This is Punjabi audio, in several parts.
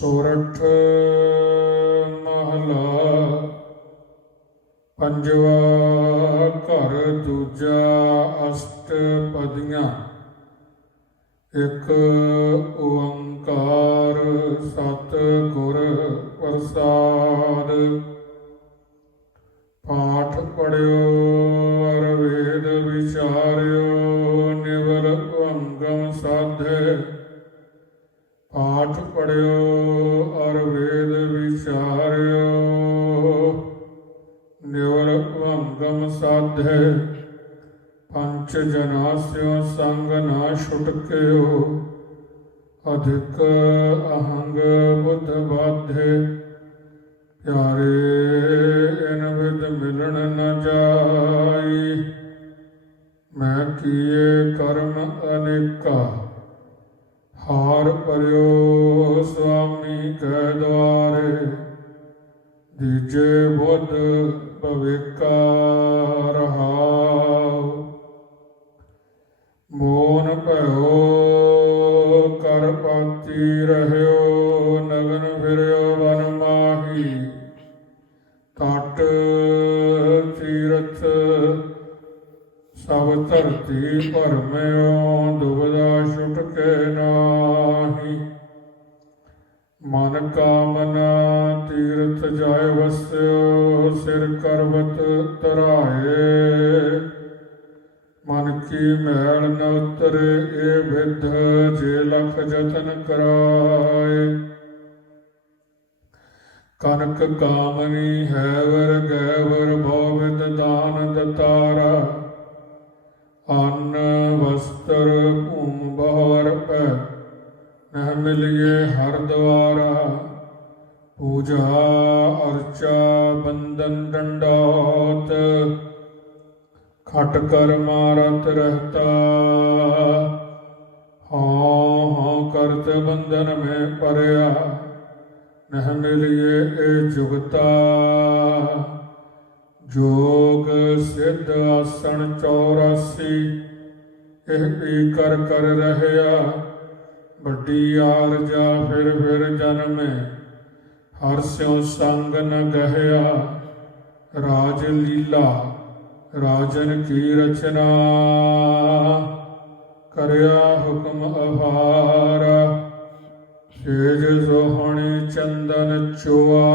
ਸੋਰਠ ਮਹਲਾ ਪੰਜਵਾ ਘਰ ਦੂਜਾ ਅਸ਼ਟ ਪਦੀਆਂ ਇੱਕ ਓੰਕਾਰ ਸਤ ਗੁਰ ਪ੍ਰਸਾਦ। ਪਾਠ ਪੜਿਓ ਅਰ ਵੇਦ ਵਿਚਾਰਿਓ। ਨਿਵਰ ਅੰਗਮ ਸਾਧੇ, ਪੰਚ ਜਨਾਸਿਓ, ਸੰਗ ਨਾ ਛੁਟਕਿਓ। ਅਧਿਕ ਅਹੰਗ ਬੁੱਧ ਬਾਧੇ, ਪਿਆਰੇ ਇਨ ਵਿਦ ਮਿਲਣ ਨ ਜਾਈ। ਮੈਂ ਕੀਏ ਕਰਮ ਅਨੇਕਾ ਸੁਆਮੀ ਕੈ ਦਵਾਰੇ, ਦੀਜੇ ਬੁੱਧ ਭਵਿਕਾ ਰਹਾਉ। ਮੋਨ ਭਇਓ, ਕਰ ਪਾਤੀ ਰਹਿਓ, ਨਗਨ ਫਿਰਿਓ, ਵਨ ਮਾਹੀ। ਟਟ ਤੀਰਥ, ਸਭ ਧਰਤੀ ਭਰਮਿਓ ਦੁਬਦਾ ਛੁਟਕੇ ਨਾਹੀ। ਮਨ ਕਾਮਨਾ ਤੀਰਥ ਜਾਇ ਵਸਿਓ, ਸਿਰ ਕਰਵਤ ਤਰਾਏ ਮਨ ਕੀ ਮੈਲ ਨ ਉਤਰੇ, ਇਹ ਵਿਧ ਜੇ ਲਖ ਜਤਨ ਕਰਾਏ। ਕਨਕ ਕਾਮਨੀ ਹੈ ਵਰ ਗੈ ਵਰ ਭੋਵਿਤ ਨਹ ਮਿਲਿਏ ਹਰ ਦਵਾਰਾ। ਪੂਜਾ ਅਰਚਾ ਬੰਦਨ ਡੰਡੋਤ, ਖਟ ਕਰ ਮਾਰਤ ਰਹਤਾ। ਹਾਂ ਹਾਂ ਕਰਤ ਬੰਧਨ ਮੈਂ ਪਰਿਆ ਨਹ ਮਿਲਿਏ ਇਹ ਜੁਗਤਾ। ਜੋਗ ਸਿੱਧ ਆਸਣ 84 ਇਹ ਵੀ ਕਰ ਕਰ ਰਹਿਆ। ਵੱਡੀ ਆਰਜਾ ਫਿਰ ਫਿਰ ਜਨਮੇ, ਹਰ ਸਿਉ ਸੰਗ ਨ ਗਹਿਆ, ਰਾਜ ਲੀਲਾ, ਰਾਜਨ ਕੀ ਰਚਨਾ? ਕਰਿਆ ਹੁਕਮ ਅਭਾਰ ਸੇਜ ਸੋਹਣੀ ਚੰਦਨ ਚੁਆ,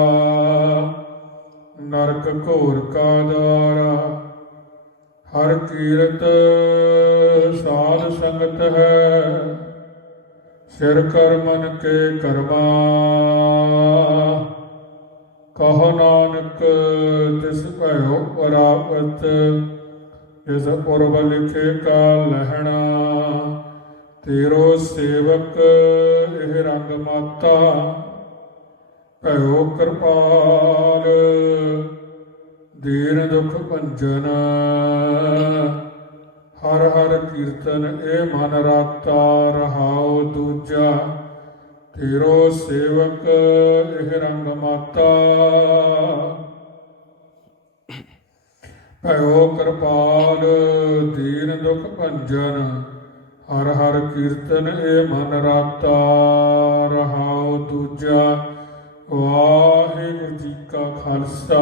ਨਰਕ ਘੋਰ ਕਾ ਦਵਾਰਾ ਹਰ ਕੀਰਤ ਸਾਧ ਸੰਗਤ ਹੈ। ਸਿਰ ਕਰ ਮਨ ਕੇ ਕਰਮਾ। ਕਹੋ ਨਾਨਕ ਤਿਸ ਭਇਓ ਪ੍ਰਾਪਤ, ਜਿਸ ਪੁਰਬ ਲਿਖੇ ਕਾ ਲਹਿਣਾ। ਤੇਰੋ ਸੇਵਕ, ਇਹ ਰੰਗ ਮਾਤਾ, ਭਇਓ ਕਿਰਪਾਲ। ਦੀਨ ਦੁਖ ਭੰਜਨ, ਹਰ ਹਰ ਕੀਰਤਨ ਇਹ ਮਨ ਰਾਤਾ ਰਹਾਉ ਤੇਰੋ ਸੇਵਕ ਇਹ ਰੰਗ ਮਾਤਾ। ਭਇਓ ਕਿਰਪਾਲ, ਦੀਨ ਦੁਖ ਭੰਜਨ, ਹਰ ਹਰ ਕੀਰਤਨ ਏ ਮਨ ਰਾਤਾ। ਰਹਾਉ ਦੂਜਾ, ਵਾਹਿਗੁਰੂ ਜੀ ਕਾ ਖਾਲਸਾ।